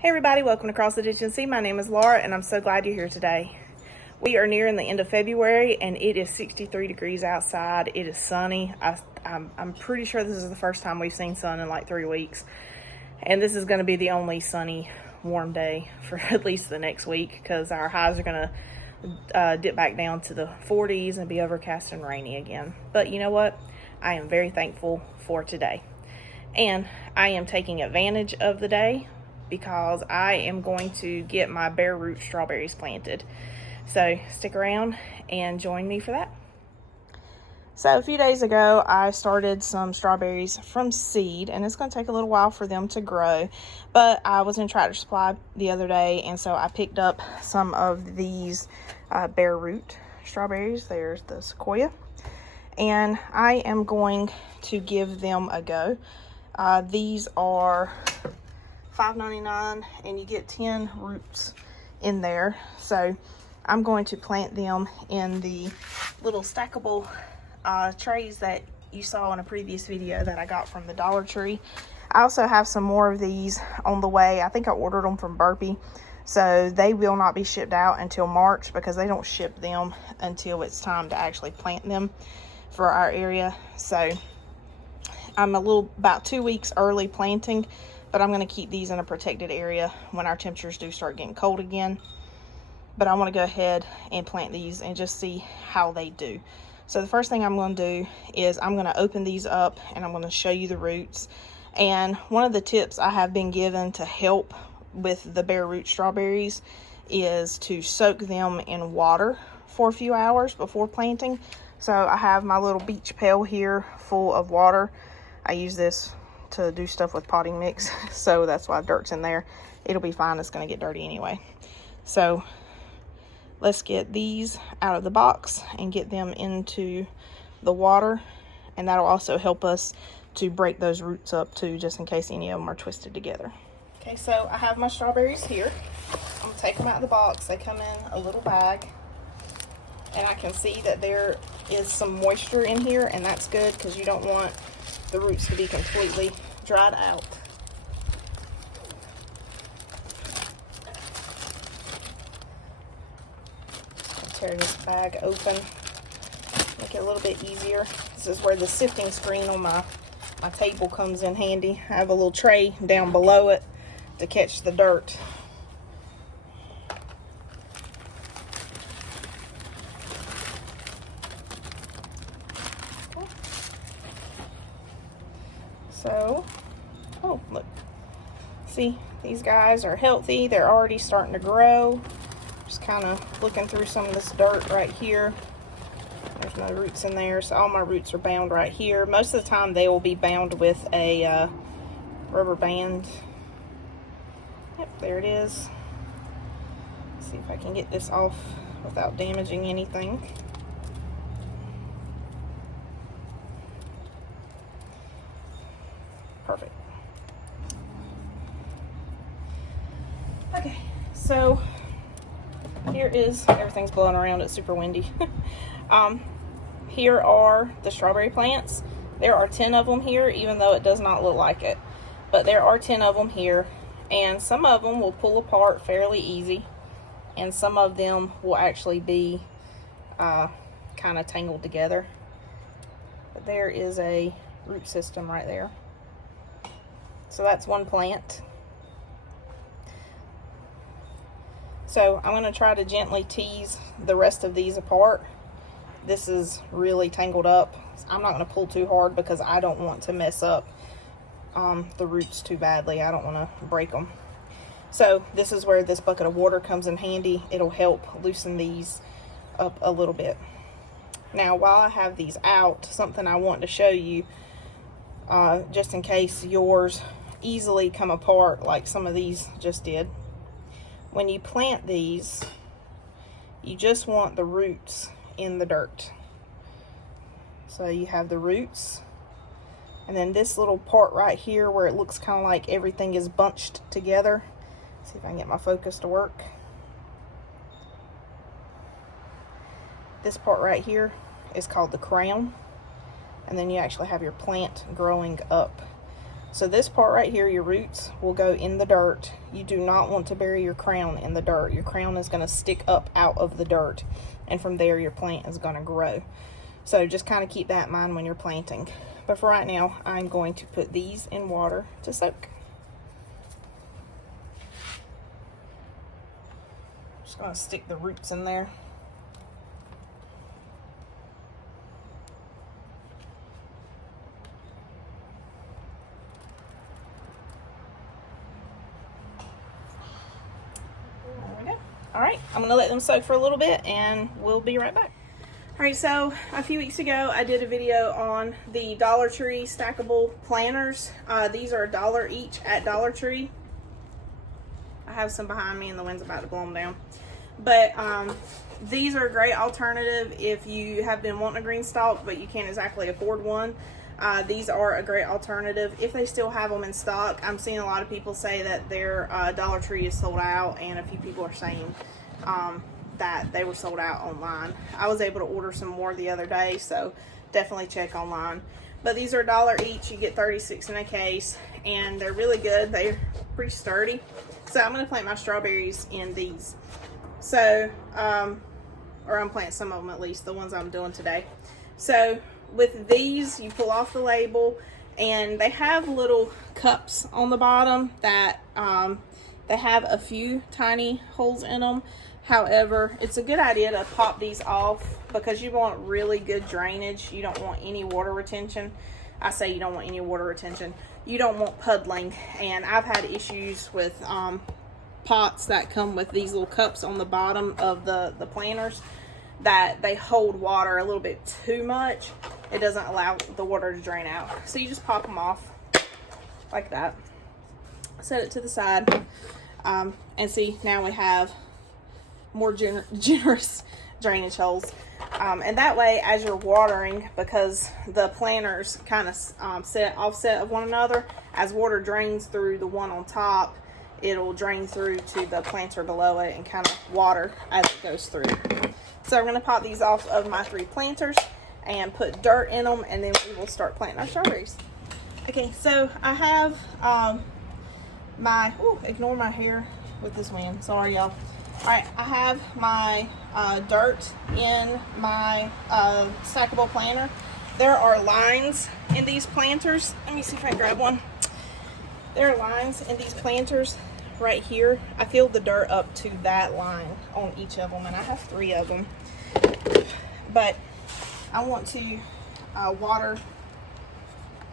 Hey everybody, welcome to Cross the Ditch and See. My name is Laura and I'm so glad you're here today. We are nearing the end of February and it is 63 degrees outside. It is sunny. I'm pretty sure this is the first time we've seen sun in like 3 weeks. And this is going to be the only sunny, warm day for at least the next week because our highs are going to dip back down to the 40s and be overcast and rainy again. But you know what? I am very thankful for today. And I am taking advantage of the day because I am going to get my bare root strawberries planted. So stick around and join me for that. So a few days ago, I started some strawberries from seed, and it's going to take a little while for them to grow. But I was in Tractor Supply the other day, and so I picked up some of these bare root strawberries. There's the Sequoia. And I am going to give them a go. These are $5.99 and you get 10 roots in there. So I'm going to plant them in the little stackable trays that you saw in a previous video that I got from the Dollar Tree. I also have some more of these on the way. I think I ordered them from Burpee, so they will not be shipped out until March because they don't ship them until it's time to actually plant them for our area. So I'm about 2 weeks early planting, but I'm going to keep these in a protected area when our temperatures do start getting cold again. But I want to go ahead and plant these and just see how they do. So the first thing I'm going to do is I'm going to open these up and I'm going to show you the roots. And one of the tips I have been given to help with the bare root strawberries is to soak them in water for a few hours before planting. So I have my little beach pail here full of water. I use this to do stuff with potting mix, so that's why dirt's in there. It'll be fine, it's going to get dirty anyway. So let's get these out of the box and get them into the water, and that'll also help us to break those roots up too, just in case any of them are twisted together. Okay, so I have my strawberries here. I'm going to take them out of the box. They come in a little bag, and I can see that there is some moisture in here, and that's good because you don't want the roots to be completely dried out. Tear this bag open, make it a little bit easier. This is where the sifting screen on my table comes in handy. I have a little tray down below it to catch the dirt. So, oh, look. See, these guys are healthy. They're already starting to grow. Just kind of looking through some of this dirt right here. There's no roots in there, so all my roots are bound right here. Most of the time, they will be bound with a rubber band. Yep, there it is. Let's see if I can get this off without damaging anything. Perfect. Okay, so here is, everything's blowing around, it's super windy. Here are the strawberry plants. There are 10 of them here, even though it does not look like it. But there are 10 of them here, and some of them will pull apart fairly easy, and some of them will actually be kind of tangled together. But there is a root system right there. So that's one plant. So I'm going to try to gently tease the rest of these apart. This is really tangled up. I'm not going to pull too hard because I don't want to mess up the roots too badly. I don't want to break them. So this is where this bucket of water comes in handy. It'll help loosen these up a little bit. Now, while I have these out, something I want to show you, just in case yours easily come apart like some of these just did. When you plant these, you just want the roots in the dirt. So you have the roots, and then this little part right here where it looks kind of like everything is bunched together. See if I can get my focus to work. This part right here is called the crown, and then you actually have your plant growing up. So this part right here, your roots will go in the dirt. You do not want to bury your crown in the dirt. Your crown is going to stick up out of the dirt, and from there your plant is going to grow. So just kind of keep that in mind when you're planting. But for right now, I'm going to put these in water to soak. Just going to stick the roots in there. All right, I'm gonna let them soak for a little bit and we'll be right back. All right, so a few weeks ago, I did a video on the Dollar Tree stackable planters. These are $1 each at Dollar Tree. I have some behind me and the wind's about to blow them down. But these are a great alternative if you have been wanting a green stalk, but you can't exactly afford one. These are a great alternative if they still have them in stock. I'm seeing a lot of people say that their Dollar Tree is sold out, and a few people are saying that they were sold out online. I was able to order some more the other day, so definitely check online. But these are $1 each. You get 36 in a case, and they're really good. They're pretty sturdy. So I'm going to plant my strawberries in these. So, or I'm planting some of them, at least the ones I'm doing today. So with these, you pull off the label, and they have little cups on the bottom that they have a few tiny holes in them. However, it's a good idea to pop these off because you want really good drainage. You don't want any water retention. I say you don't want any water retention. You don't want puddling. And I've had issues with pots that come with these little cups on the bottom of the planters, that they hold water a little bit too much. It doesn't allow the water to drain out. So you just pop them off like that. Set it to the side. And see, now we have more generous drainage holes. And that way, as you're watering, because the planters kind of offset of one another, as water drains through the one on top, it'll drain through to the planter below it and kind of water as it goes through. So I'm going to pop these off of my 3 planters and put dirt in them, and then we will start planting our strawberries. Okay, so I have ignore my hair with this wind. Sorry, y'all. All right, I have my dirt in my stackable planter. There are lines in these planters. Let me see if I can grab one. There are lines in these planters right here. I filled the dirt up to that line on each of them, and I have 3 of them. But I want to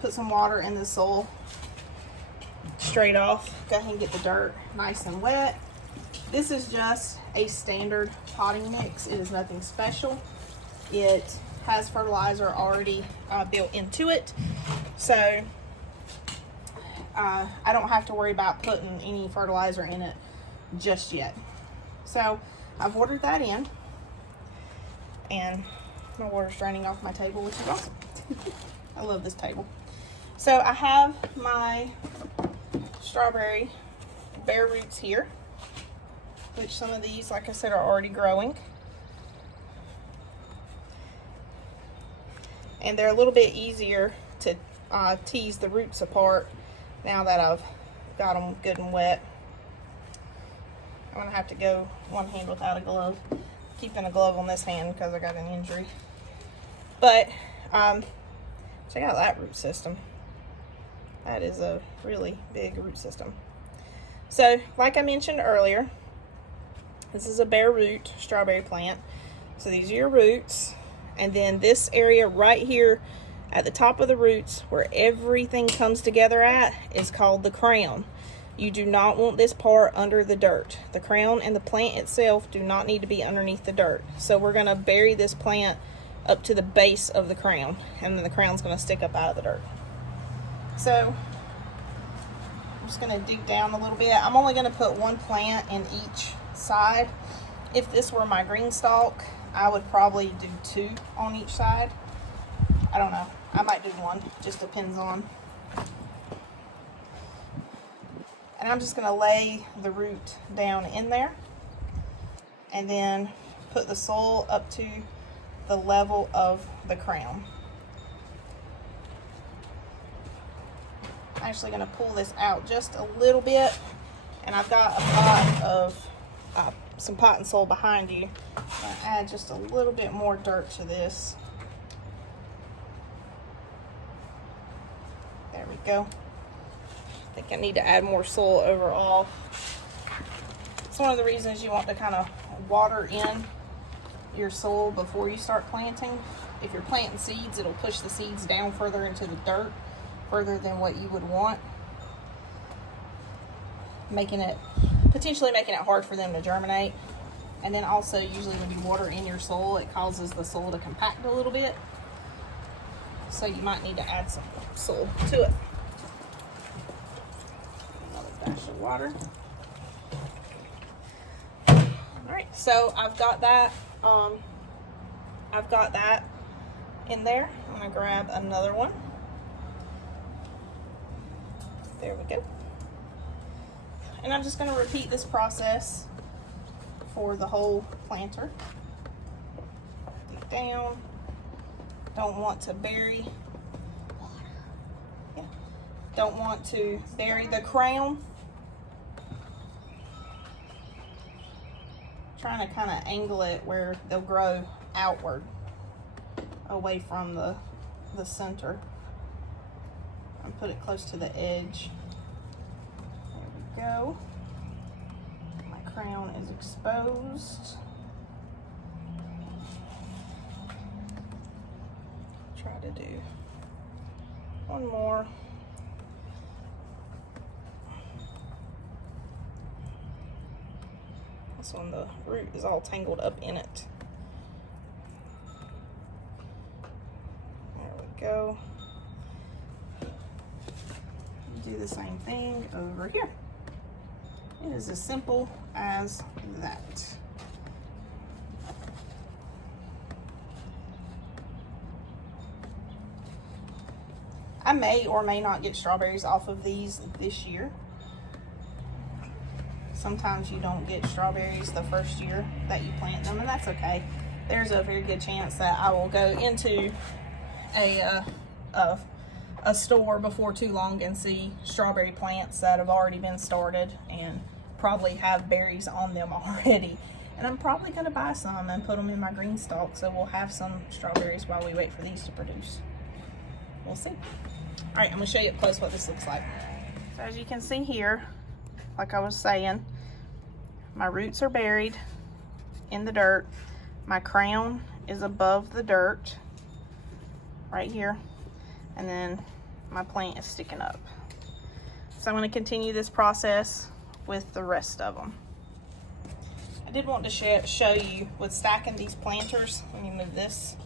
put some water in the soil straight off. Go ahead and get the dirt nice and wet. This is just a standard potting mix. It is nothing special. It has fertilizer already built into it. So I don't have to worry about putting any fertilizer in it just yet. So I've watered that in, and my water's draining off my table, which is awesome. I love this table. So I have my strawberry bare roots here, which some of these, like I said, are already growing. And they're a little bit easier to tease the roots apart now that I've got them good and wet. I'm gonna have to go one hand without a glove. Keeping a glove on this hand because I got an injury. But check out that root system. That is a really big root system. So, like I mentioned earlier, this is a bare root strawberry plant. So these are your roots, and then this area right here at the top of the roots where everything comes together at is called the crown. You do not want this part under the dirt. The crown and the plant itself do not need to be underneath the dirt. So we're going to bury this plant up to the base of the crown, and then the crown's going to stick up out of the dirt. So I'm just going to dig down a little bit. I'm only going to put 1 plant in each side. If this were my green stalk, I would probably do 2 on each side. I don't know. I might do 1. Just depends on. And I'm just going to lay the root down in there, and then put the soil up to the level of the crown. I'm actually going to pull this out just a little bit, and I've got a pot of some pot and soil behind you. I'm going to add just a little bit more dirt to this. There we go. I think I need to add more soil overall. It's one of the reasons you want to kind of water in your soil before you start planting. If you're planting seeds, it'll push the seeds down further into the dirt, further than what you would want, potentially making it hard for them to germinate. And then also, usually when you water in your soil, it causes the soil to compact a little bit. So you might need to add some soil to it. Another dash of water. Alright, so I've got that in there. I'm going to grab another one. There we go. And I'm just going to repeat this process for the whole planter. Dig down. Don't want to bury. Yeah. Don't want to bury the crown. Trying to kind of angle it where they'll grow outward, away from the center. And put it close to the edge. There we go. My crown is exposed. Try to do one more. This one, the root is all tangled up in it. There we go. Do the same thing over here. It is as simple as that. I may or may not get strawberries off of these this year. Sometimes you don't get strawberries the first year that you plant them, and that's okay. There's a very good chance that I will go into a store before too long and see strawberry plants that have already been started and probably have berries on them already. And I'm probably going to buy some and put them in my green stalk, so we'll have some strawberries while we wait for these to produce. We'll see. All right, I'm going to show you up close what this looks like. So as you can see here, like I was saying, my roots are buried in the dirt. My crown is above the dirt right here, and then my plant is sticking up. So I'm going to continue this process with the rest of them. I did want to show you with stacking these planters. Let me move this.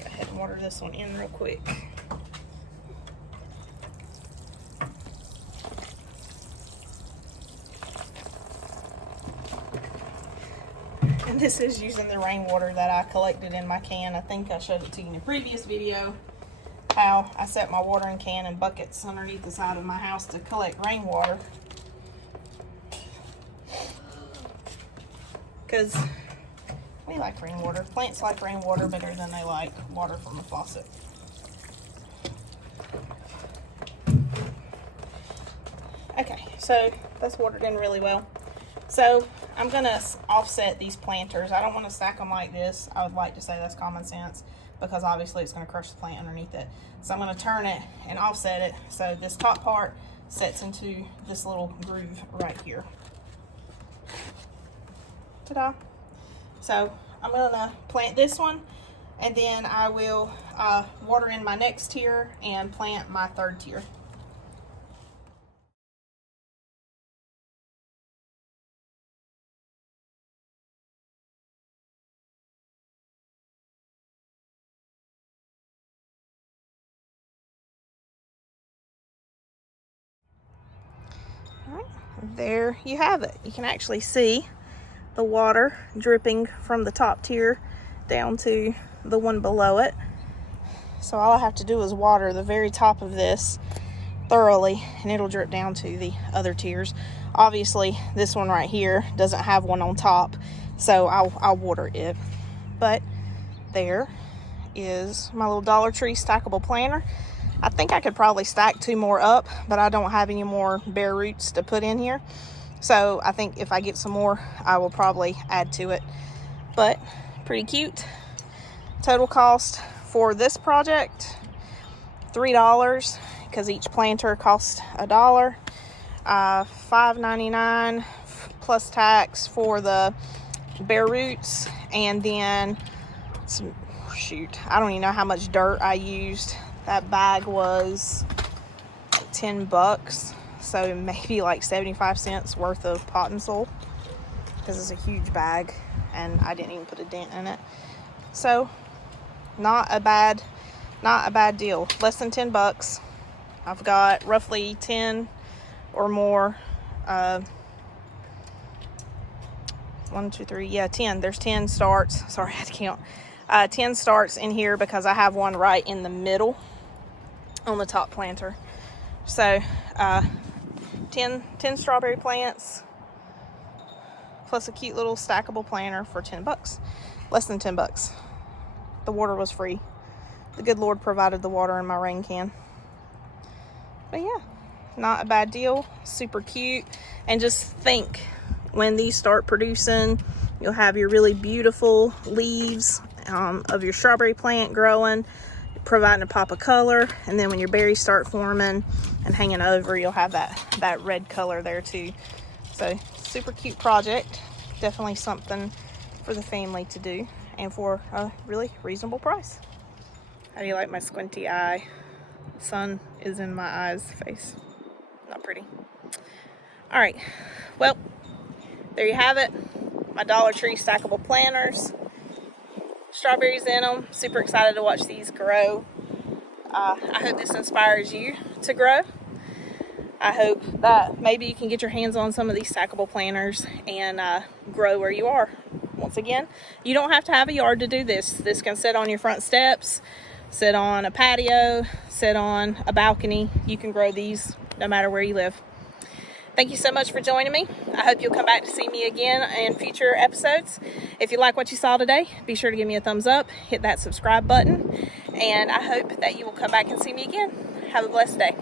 Go ahead and water this one in real quick. And this is using the rainwater that I collected in my can. I think I showed it to you in a previous video, how I set my watering can in buckets underneath the side of my house to collect rainwater. Because we like rainwater. Plants like rainwater better than they like water from a faucet. Okay, so that's watered in really well. So I'm going to offset these planters. I don't want to stack them like this. I would like to say that's common sense, because obviously it's going to crush the plant underneath it. So I'm going to turn it and offset it so this top part sets into this little groove right here. Ta-da! So I'm going to plant this one, and then I will water in my next tier and plant my third tier. There you have it. You can actually see the water dripping from the top tier down to the one below it. So all I have to do is water the very top of this thoroughly, and it'll drip down to the other tiers. Obviously this one right here doesn't have one on top, so I'll water it. But there is my little Dollar Tree stackable planter. I think I could probably stack 2 more up, but I don't have any more bare roots to put in here. So I think if I get some more, I will probably add to it. But pretty cute. Total cost for this project, $3, because each planter cost $1. $5.99 plus tax for the bare roots, and then some, shoot, I don't even know how much dirt I used. That bag was like $10, so maybe like 75 cents worth of pot and soil, because it's a huge bag and I didn't even put a dent in it. So not a bad deal. Less than $10. I've got roughly 10 or more 1, 2, 3, yeah, 10. There's 10 starts. Sorry, I had to count. 10 starts in here because I have one right in the middle on the top planter. So 10 strawberry plants plus a cute little stackable planter for $10. Less than $10. The water was free. The good Lord provided the water in my rain can. But yeah, not a bad deal. Super cute. And just think, when these start producing, you'll have your really beautiful leaves of your strawberry plant growing, providing a pop of color. And then when your berries start forming and hanging over, you'll have that red color there too. So super cute project. Definitely something for the family to do, and for a really reasonable price. How do you like my squinty eye? Sun is in my eyes face. Not pretty. All right, well, there you have it. My Dollar Tree stackable planters. Strawberries in them. Super excited to watch these grow. I hope this inspires you to grow. I hope that maybe you can get your hands on some of these stackable planters and grow where you are. Once again, you don't have to have a yard to do this. This can sit on your front steps, sit on a patio, sit on a balcony. You can grow these no matter where you live. Thank you so much for joining me. I hope you'll come back to see me again in future episodes. If you like what you saw today, be sure to give me a thumbs up, hit that subscribe button, and I hope that you will come back and see me again. Have a blessed day.